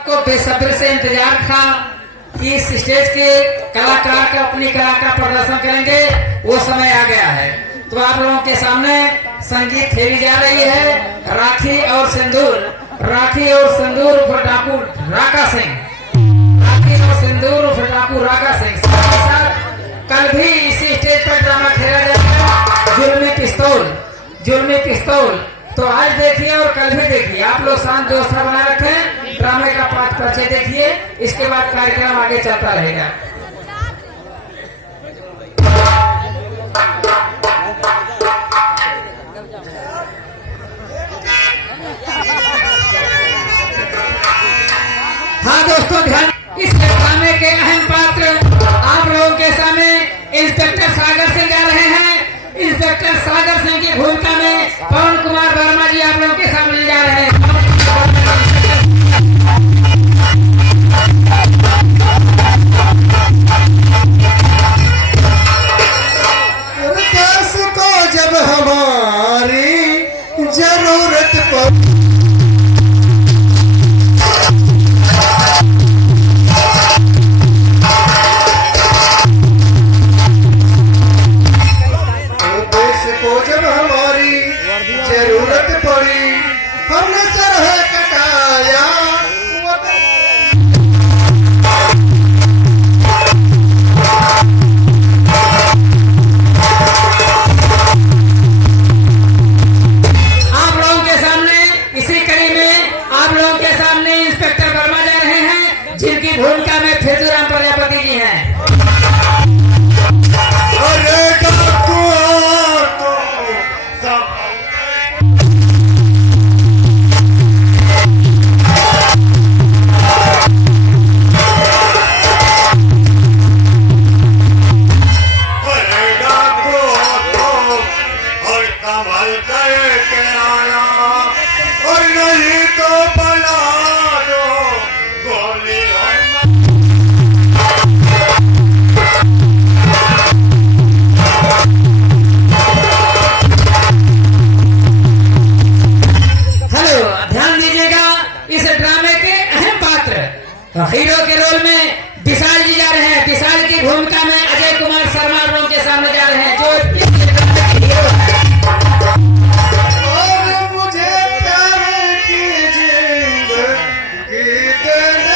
को बेसब्री से इंतजार था कि इस स्टेज के कलाकार का अपनी कला का प्रदर्शन करेंगे, वो समय आ गया है। तो आप लोगों के सामने संगीत खेली जा रही है राखी और सिंदूर। राखी और सिंदूर उर्फ डाकू राका सिंह। राखी और सिंदूर उर्फ डाकू राका सिंह। कल भी इसी स्टेज पर ड्रामा खेला जाएगा जुल्मी पिस्तौल। जुल्मी पिस्तौल तो आज देखिए और कल भी देखिए। आप लोग शांत व्यवस्था बना रखें, ड्रामे का पाठ परिचय देखिए, इसके बाद कार्यक्रम आगे चलता रहेगा। हाँ दोस्तों, ध्यान, इस ड्रामे के अहम पात्र आप लोगों के सामने इंस्पेक्टर सागर सिंह जा रहे हैं। इंस्पेक्टर सागर सिंह की भूमिका में पवन कुमार वर्मा जी आप लोगों के सामने जा रहे हैं। देश को जब हमारी जरूरत पड़ी, हमने सरह कटाया। आप लोगों के सामने इसी कड़ी में आप लोगों के सामने इंस्पेक्टर वर्मा जा रहे हैं, जिनकी भूमिका में फिरजूराम प्रजापति जी हैं। हीरो के रोल में विशाल जी जा रहे हैं। विशाल की भूमिका में अजय कुमार शर्मा लोगों के सामने जा रहे हैं, जो हीरो है। और मुझे प्यार की जिंदगी देने।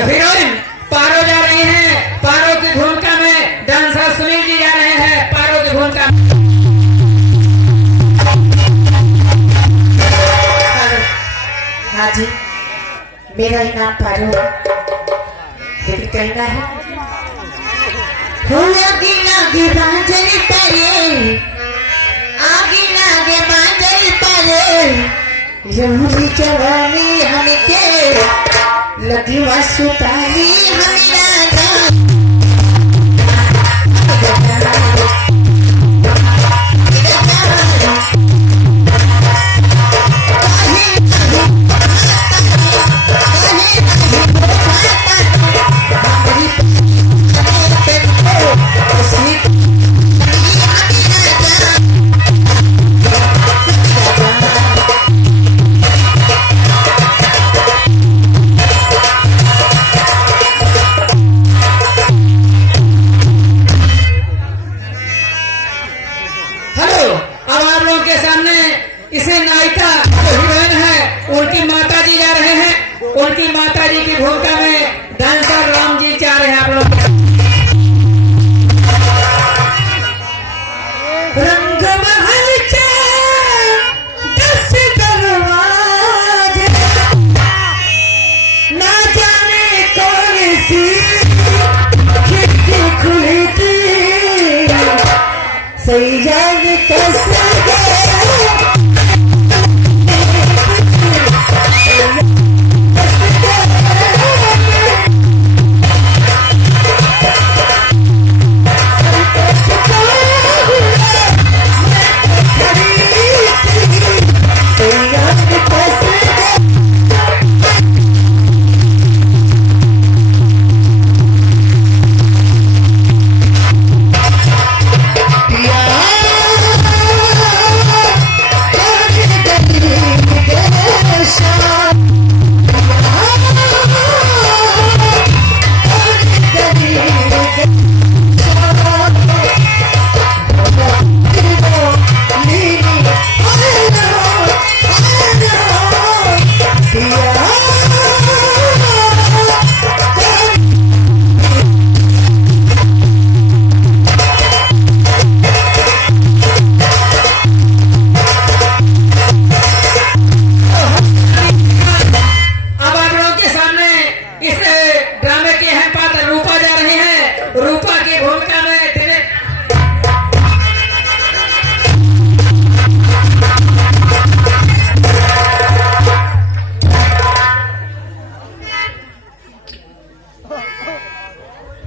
हीरोइन पारो जा रही हैं। पारो की भूमिका में डांसर सुनील जी जा रहे हैं। पारो की भूमिका हाँ जी, मेरा ही नाम पारो कहना है। आगे लागे बांझल तारे, आगे लागे बांझल तारे, यमुनी जवानी हमके लगी वसुताली हमें सैया ने कैसे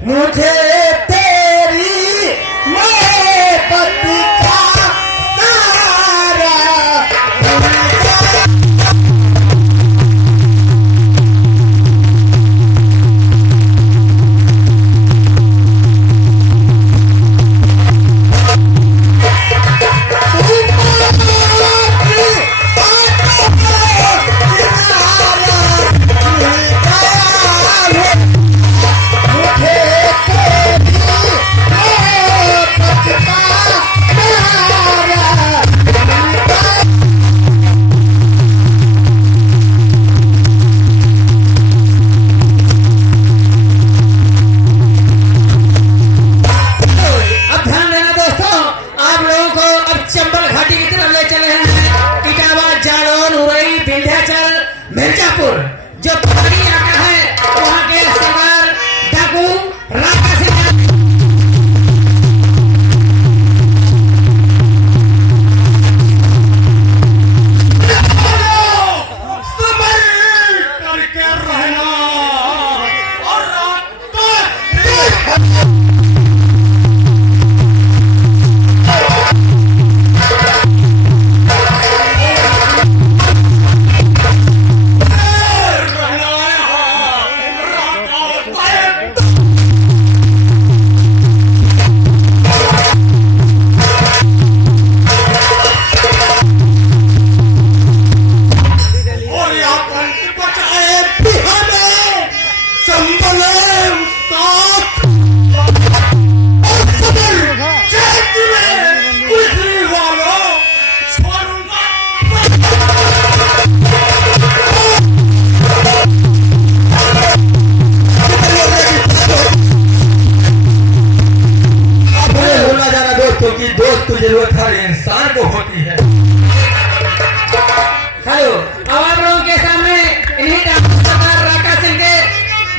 मुझे तेरी मोहब्बत का सारा मिर्जापुर जो पहाड़ी इलाका है वहाँ के सरदार डाकू राका सिंह करके रहना और दोस्तों की दोस्त की जरूरत हर इंसान को होती है। हेलो, अब आप लोगों के सामने इन्हीं डाकू सरदार राका सिंह के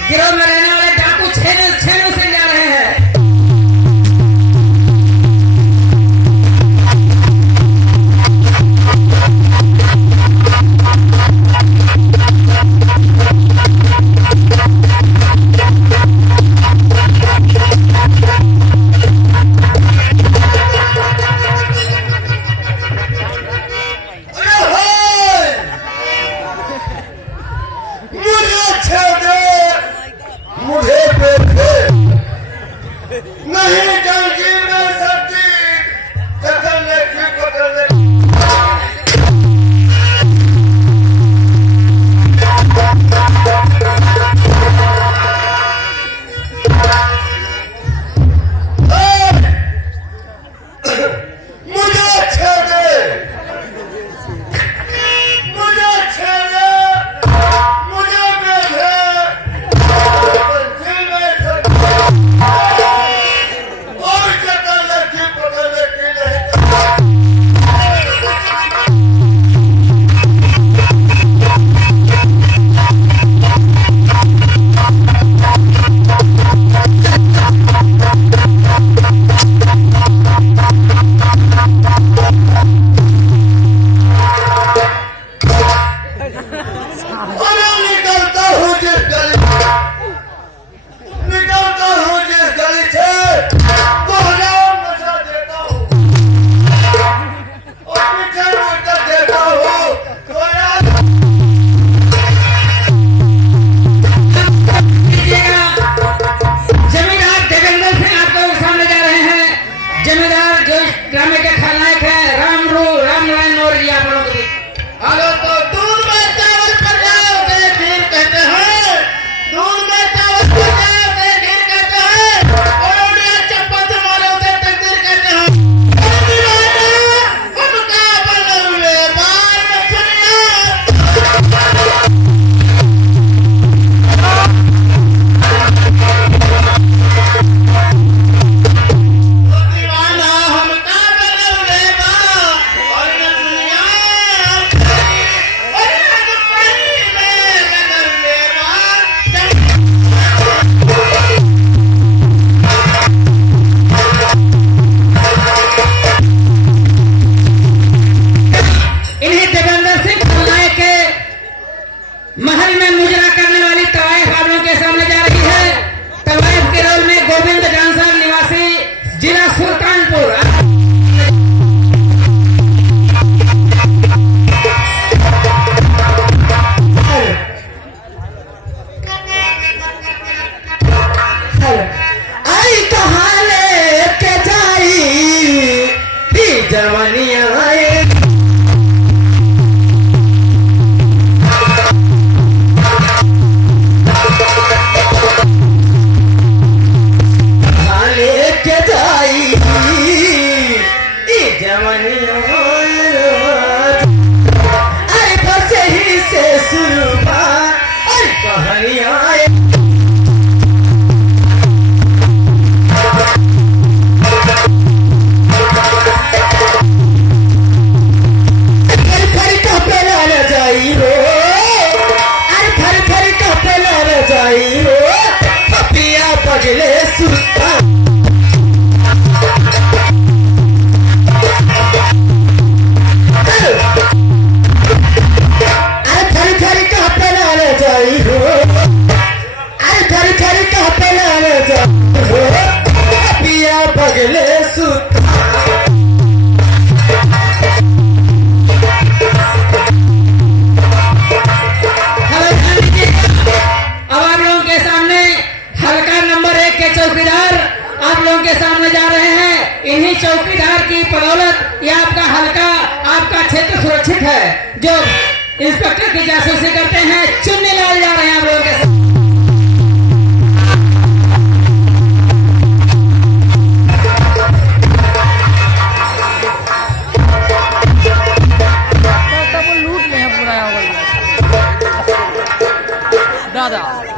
गिरोह में रहने वाले डाकू छेनू से जा रहे हैं। नहीं जंजीर में सब्जी जगन्ने की पकड़ने मुझे छेड़े मुझे छेड़े मुझे बेचे जंजीर में सब्जी और जवनिया अरे बस ही से शुरू अरे कहानियां पगले सुता अरे थरी थरी कहाँ पे लाने जाई हो अरे थरी थरी कहाँ पे लाने जाई हो पिया पगले सुता चौकीदार आप लोगों के सामने जा रहे हैं। इन्हीं चौकीदार की बदौलत ये आपका हल्का आपका क्षेत्र सुरक्षित है। जो इंस्पेक्टर की जासूसी करते हैं चुन्नी लाल जा रहे हैं आप लोगों के साथ।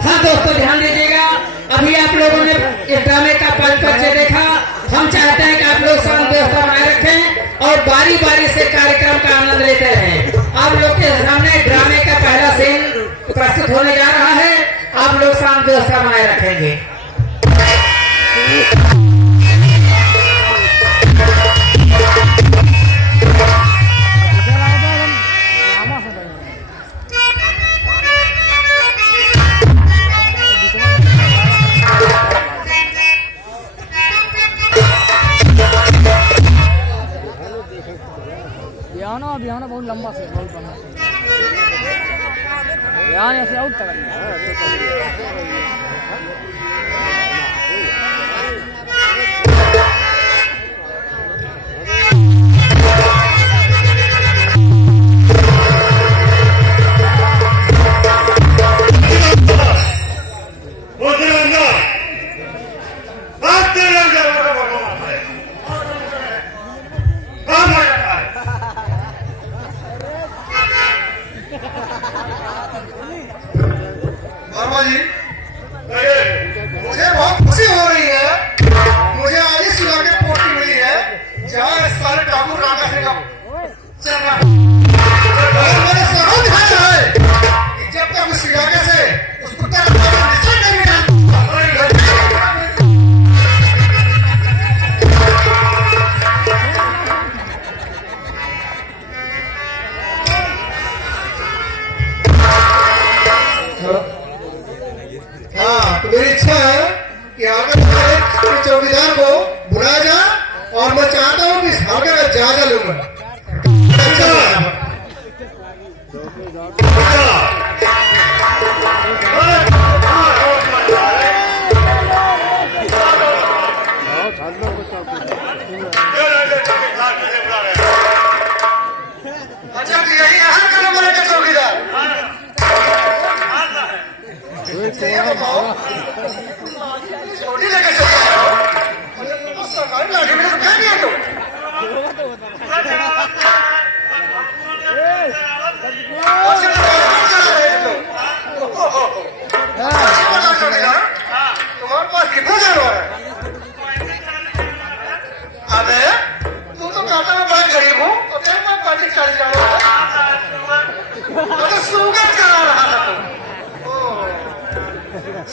हाँ दोस्तों ध्यान दीजिएगा, अभी आप लोगों ने इस ड्रामे का परिचय देखा। हम चाहते हैं कि आप लोग शांत व्यवस्था बनाए रखें और बारी बारी से कार्यक्रम का आनंद लेते रहें। आप लोग के सामने ड्रामे का पहला सीन प्रस्तुत होने जा रहा है। आप लोग शांत व्यवस्था बनाए रखेंगे। बिहाना बहुत लंबा से बहुत लंबा बिहान ऐसे आउट तक वर्मा जी मुझे बहुत खुशी हो रही है। मुझे आज इस जिला के पोस्टिंग मिली है जहाँ सारे ठाकुर राजा सिंह चल रहा है। मैंने समझ आया है कि जब तक उस इलाके से उस कुत्ते का निश्चय नहीं मिला तो मेरी इच्छा है कि आगे चौकीदार को बुलाया जाए और मैं चाहता हूँ कि इस हल्के का जायजा लूंगा। अच्छा तो यही है नंबर का चौकीदार छोटी लेकर चले सरकारी लाठी में क्या दिया तो तुम्हारे पास कितना जानवर है? अबे तुम तो कहता मैं बड़ा गरीब हूँ तो तेरे पास 40 जानवर है। तो सुगत करा रहा था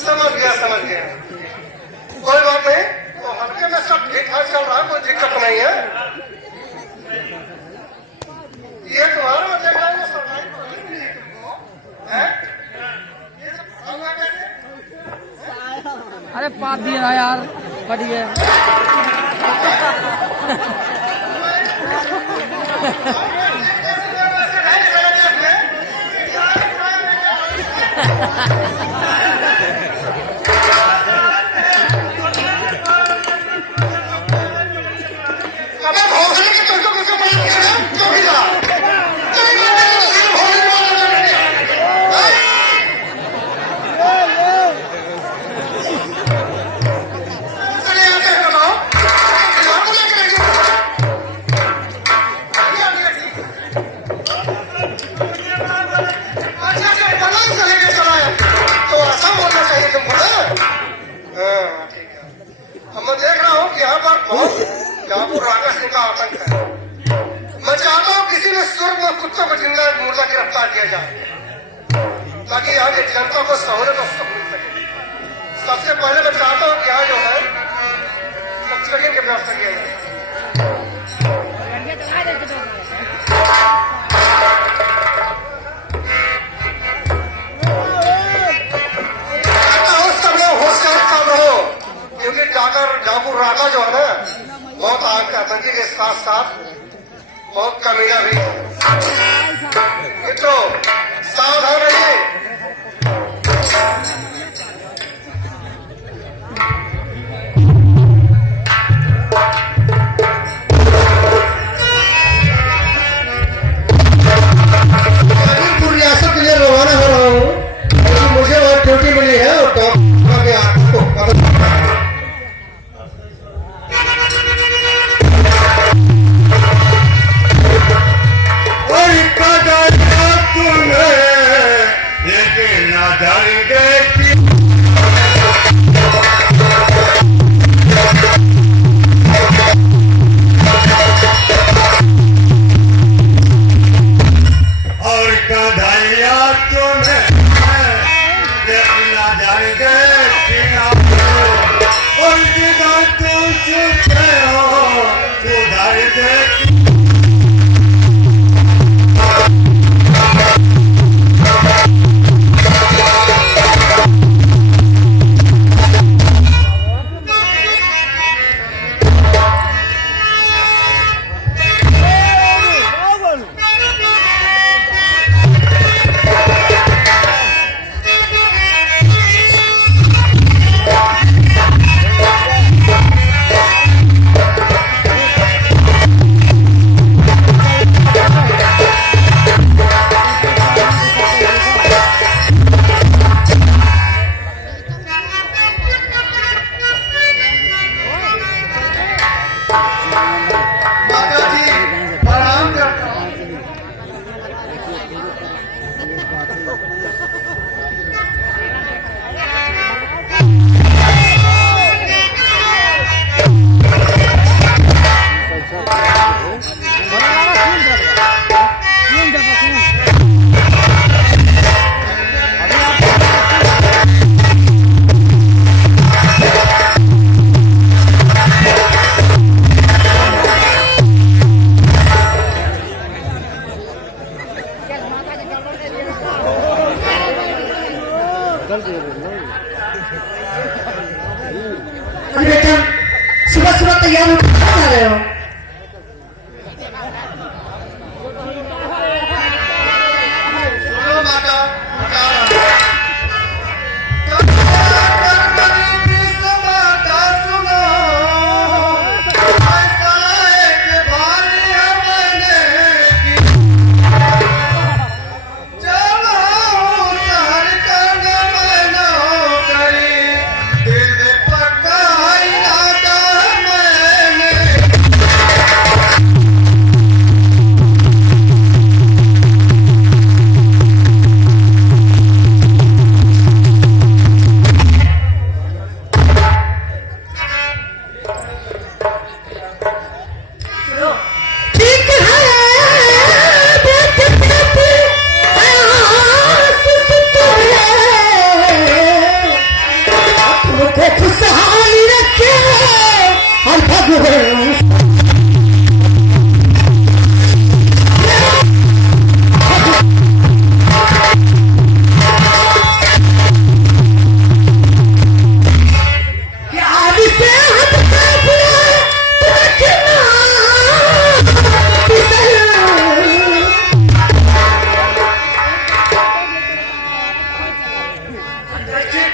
समझ गया कोई बात नहीं। तो हल्के में सब ठीक ठाक चल रहा है, कोई दिक्कत नहीं है। ये तुम्हारा बच्चे का सरकारी है? अरे पाप दिया यार फट गया डाकू राका सिंह का आतंक है। मैं चाहता हूँ किसी भी स्वर्ग में कुत्तों को जिंदा मुर्दा गिरफ्तार किया जाए ताकि यहाँ की जनता को सहूलियत और सुख मिल सके। सबसे पहले मैं चाहता हूँ कि यहाँ जो है ऑक्सीजन की व्यवस्था किया जाए। क्योंकि डाकू राका जो है ना बहुत आतंकी के साथ साथ बहुत कमीना भी मित्रों सावधान रहिए। गाजीपुर रियासत के लिए रवाना हो रहा हूँ क्योंकि मुझे और ड्यूटी मिली है और डॉक्टर के आपको मदद बेटा सुबह सुबह तैयार होकर कहाँ जा रहे हो?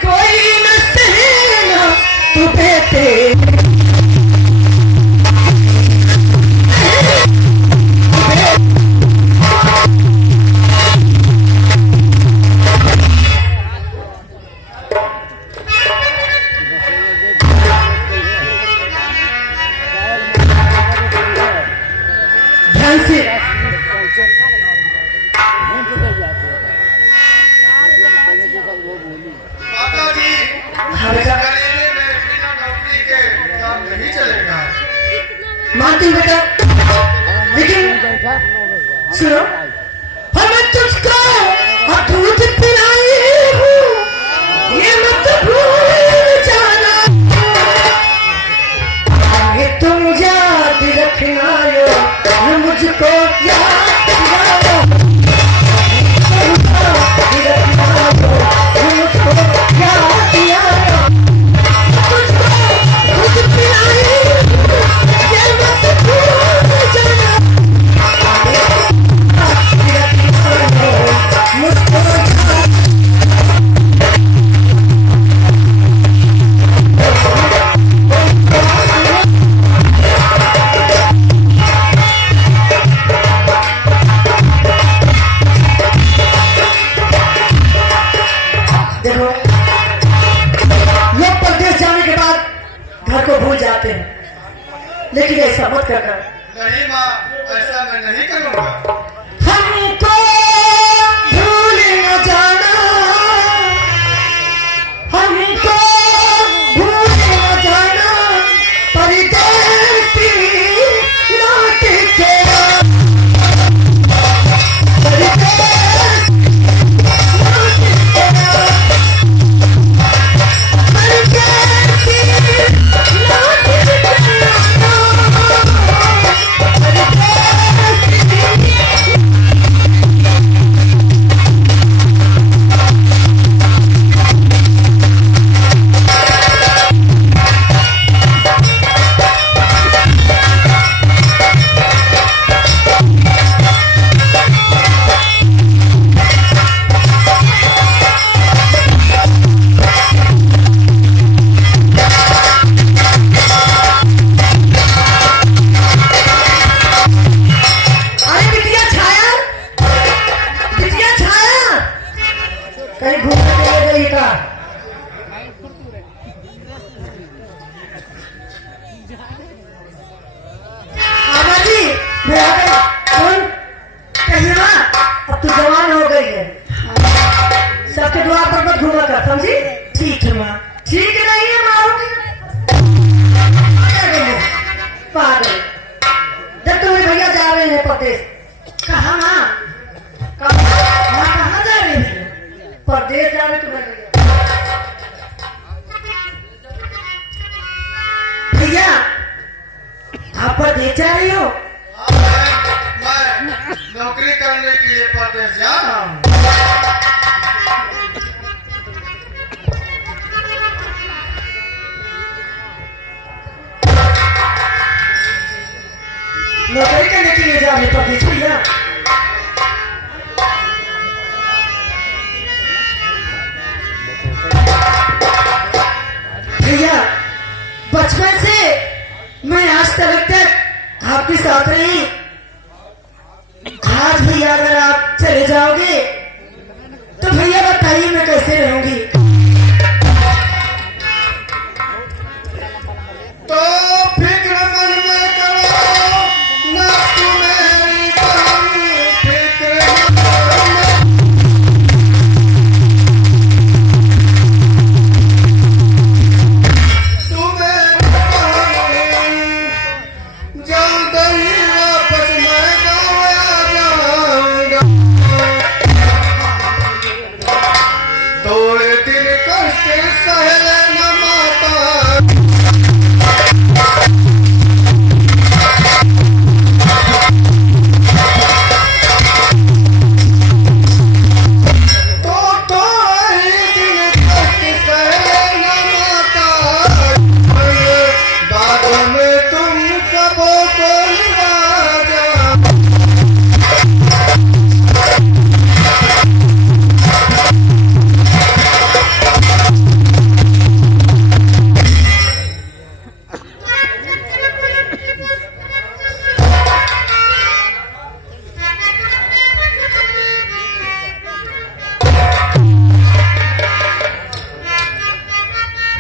कोई न सहना तू बेटे मानती हूँ बेटा, लेकिन सुनो, और मैं तुझको दूध पिलाई हूँ, ये मत भूल जाना, ये तुम याद रखना यो, मुझको याद दिलाओ, मुझको याद दिलाओ, तुझको दूध पिलाई हूँ, ये मत भूल जाना, मुझको देखो, लोग परदेश जाने के बाद घर को भूल जाते हैं, लेकिन ऐसा मत करना। नहीं माँ, ऐसा मैं नहीं करूँगा। हमको भूल न जाना, हमको भूल न जाना, परदेसी लौट के कहीं घूमने चले गई का? आमा जी, मैं आ गई। कौन? कहीं ना, अब तू जवान हो गई है, सबके द्वार पर मत घूमा कर, समझी? ठीक है माँ। ठीक नहीं है मारूंगी। पागल, जब तुम्हारे भैया जा रहे हैं परदेश। कहाँ माँ? कहाँ जा रही है? परदेश जा रहे तुम्हें भैया, आप परदेश जा रही हो? मैं नौकरी करने के लिए परदेश जा रहा हूँ। नौकरी करने के लिए जा रहे परदेश भैया? भैया, बचपन से मैं आज तक आपके साथ रही, आज भैया अगर आप चले जाओगे तो भैया बताइए मैं कैसे रहूंगी? तो फिक्र मन में करो ना, तू मेरी बहन, फिक्र मन में तू मेरी बहन, जल्द ही वापस मैं गाँव आ जाऊंगा। थोड़े दिन कष्ट सह लेना माता,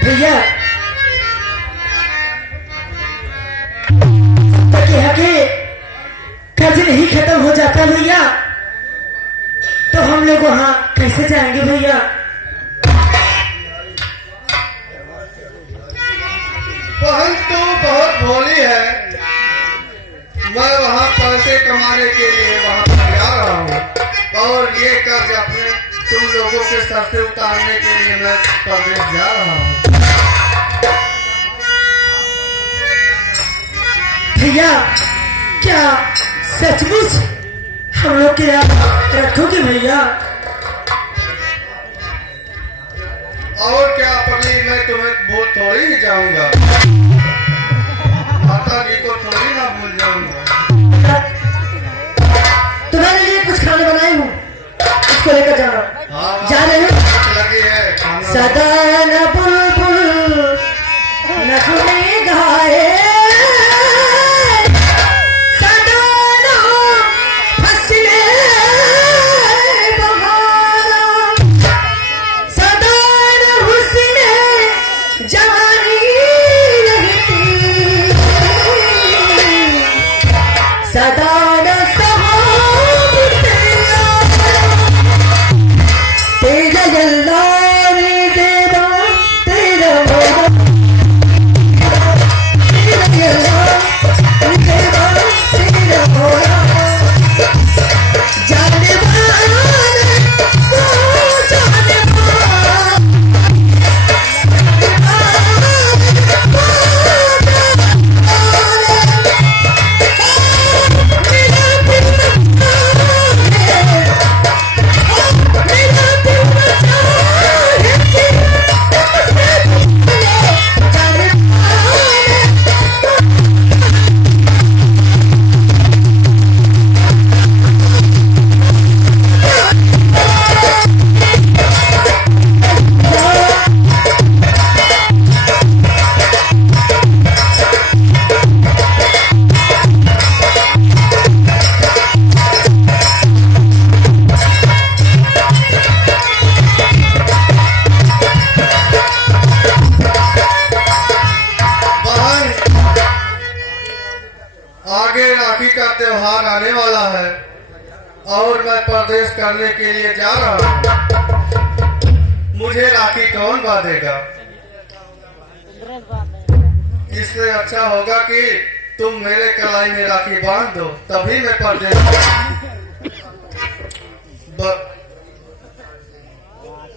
भैया तक यहाँ के कर्ज नहीं खत्म हो जाता भैया तो हम लोग वहाँ कैसे जाएंगे भैया? बहन तो बहुत भोली है, कमाने के लिए वहां पर जा रहा हूँ और ये कर्ज अपने तुम लोगों के सर से उतारने के लिए मैं प्रदेश जा रहा हूँ। भैया क्या सचमुच हम लोग के यहाँ रखोगे भैया? और क्या पगली, मैं तुम्हें भूल थोड़ी ही जाऊंगा, माता जी को थोड़ी ना भूल जाऊंगा। तुम्हारे लिए कुछ खाना बनाई हूँ, उसको लेकर जाना। हाँ, जा रहे हो? लगी है खाना। सदा न बुलबुल नगमे गाए, सदा न फसले बहारा, सदा न हुस्ने जवानी रहती, सदा न सहाब तेरा जल्ला रे देवा तेरा मोरा, तेरा जल्ला रे देवा तेरा मोरा, जाने वाला वो जाने वाला, आगे राखी का त्योहार आने वाला है और मैं प्रदेश करने के लिए जा रहा हूँ। मुझे राखी कौन बांधेगा? इससे अच्छा होगा कि तुम मेरे कलाई में राखी बांध दो, तभी मैं प्रदेश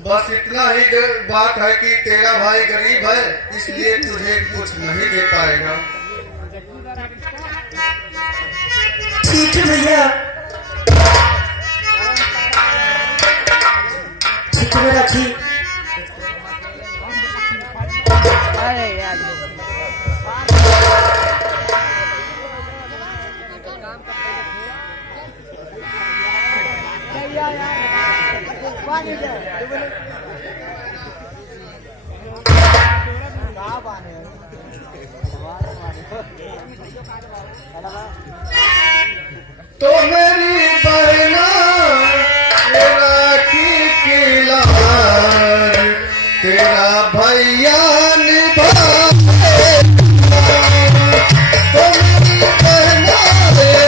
बस इतना ही बात है कि तेरा भाई गरीब है, इसलिए तुझे कुछ नहीं दे पाएगा। ठीक है भैया, ठीक है राखी। अरे यार तो मेरी बहना राखी की लार तेरा भैया निभाए, तो मेरी बहना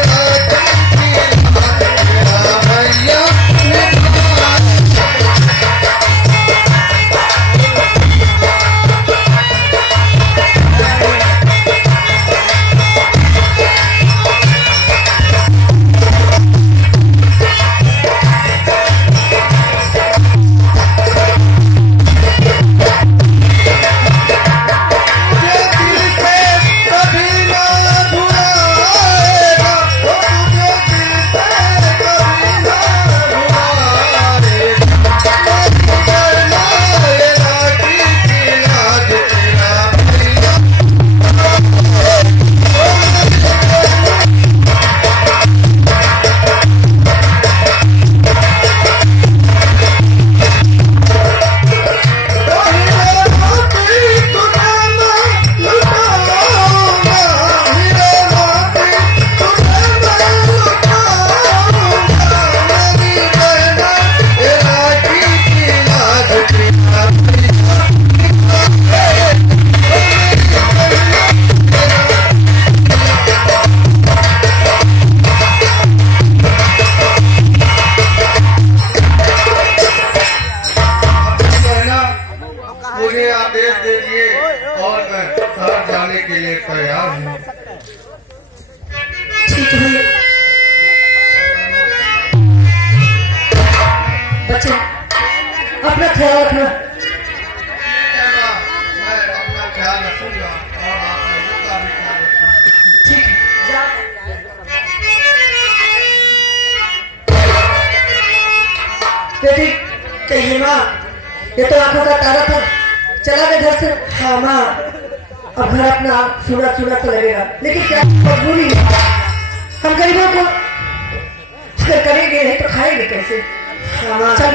राखी की लार तेरा भैया निभाए। मुझे आदेश दीजिए और मैं शहर जाने के लिए तैयार हूँ। ठीक है भैया। बच्चे अपना ख्याल रखना। मैं अपना ख्याल रखूंगा और आप लोगों का भी ख्याल रखूंगा। ठीक है जा। बेटी कहिए माँ, ये तो आंखों का तारा था, चला गया घर से। हाँ माँ, अब घर अपना सुना सुना तो लगेगा, लेकिन क्या मजबूरी है, हम गरीबों को अगर करेंगे नहीं तो खाएंगे कैसे। हाँ माँ चल